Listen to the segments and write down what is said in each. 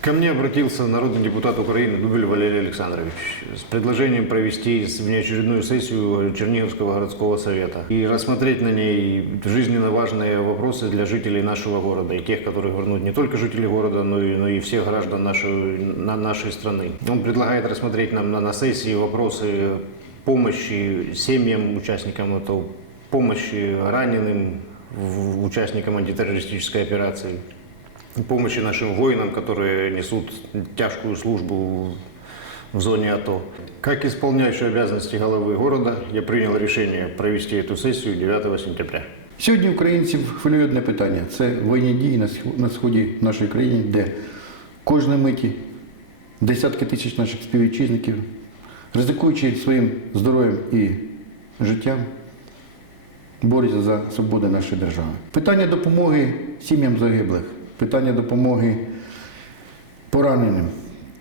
Ко мне обратился народный депутат Украины Дубель Валерий Александрович с предложением провести внеочередную сессию Черниговского городского совета и рассмотреть на ней жизненно важные вопросы для жителей нашего города и тех, которых вернут не только жители города, но и, но и всех граждан нашей, на- нашей страны. Он предлагает рассмотреть нам на, на сессии вопросы помощи семьям, участникам АТО, помощи раненым, в- участникам антитеррористической операции, помощи нашим воинам, которые несут тяжкую службу в зоне АТО. Как исполняющий обязанности головы города, я принял решение провести эту сессию 9 сентября. Сьогодні українців хвилює одне питання це воєнні дії на схо- на сході нашої країни, де кожної миті десятки тисяч наших співвітчизників, ризикуючи своїм здоров'ям і життям, борються за свободу нашої держави. Питання допомоги сім'ям загиблих, питання допомоги пораненим,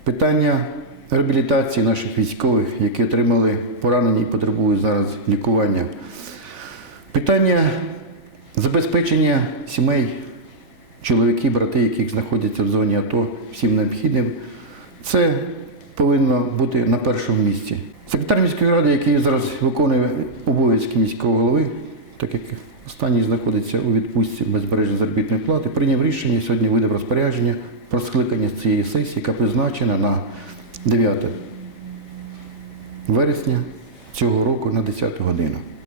питання реабілітації наших військових, які отримали поранення і потребують зараз лікування. Питання забезпечення сімей, чоловіки, брати, яких знаходяться в зоні АТО всім необхідним, це повинно бути на першому місці. Секретар міської ради, який зараз виконує обов'язки міського голови, так як останній знаходиться у відпустці без збереження заробітної плати, прийняв рішення сьогодні видав розпорядження про скликання цієї сесії, яка призначена на 9 вересня цього року на 10 годину.